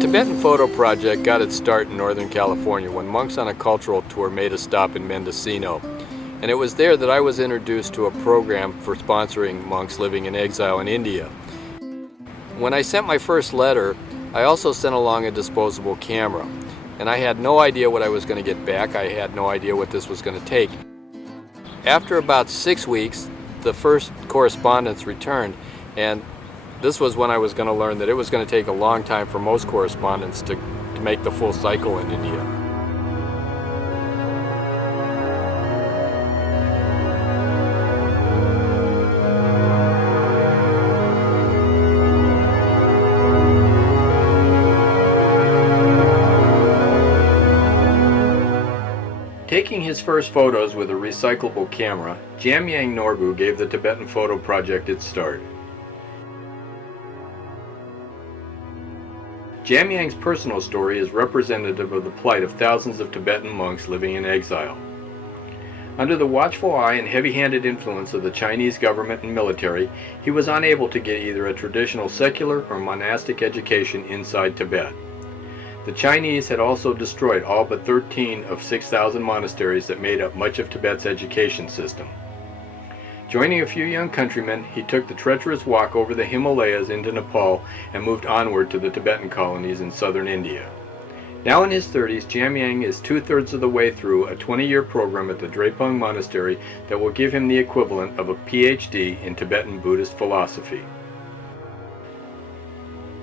Tibetan Photo Project got its start in Northern California when monks on a cultural tour made a stop in Mendocino. And it was there that I was introduced to a program for sponsoring monks living in exile in India. When I sent my first letter, I also sent along a disposable camera. And I had no idea what I was going to get back. I had no idea what this was going to take. After about 6 weeks, the first correspondence returned, and this was when I was going to learn that it was going to take a long time for most correspondents to make the full cycle in India. Taking his first photos with a recyclable camera, Jamyang Norbu gave the Tibetan Photo Project its start. Jamyang's personal story is representative of the plight of thousands of Tibetan monks living in exile. Under the watchful eye and heavy-handed influence of the Chinese government and military, he was unable to get either a traditional secular or monastic education inside Tibet. The Chinese had also destroyed all but 13 of 6,000 monasteries that made up much of Tibet's education system. Joining a few young countrymen, he took the treacherous walk over the Himalayas into Nepal and moved onward to the Tibetan colonies in southern India. Now in his 30s, Jamyang is 2/3 of the way through a 20-year program at the Drepung Monastery that will give him the equivalent of a PhD in Tibetan Buddhist philosophy.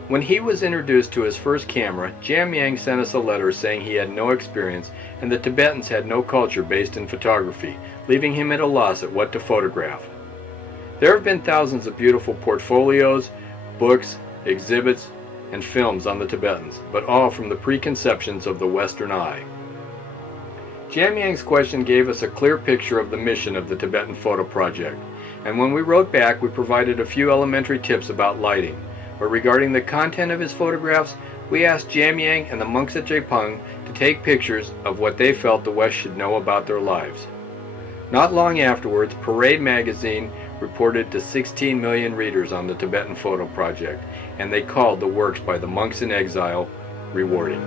When he was introduced to his first camera, Jamyang sent us a letter saying he had no experience and the Tibetans had no culture based in photography, leaving him at a loss at what to photograph. There have been thousands of beautiful portfolios, books, exhibits, and films on the Tibetans, but all from the preconceptions of the Western eye. Jamyang's question gave us a clear picture of the mission of the Tibetan Photo Project, and when we wrote back, we provided a few elementary tips about lighting. But regarding the content of his photographs, we asked Jamyang and the monks at Drepung to take pictures of what they felt the West should know about their lives. Not long afterwards, Parade magazine reported to 16 million readers on the Tibetan Photo Project, and they called the works by the monks in exile rewarding.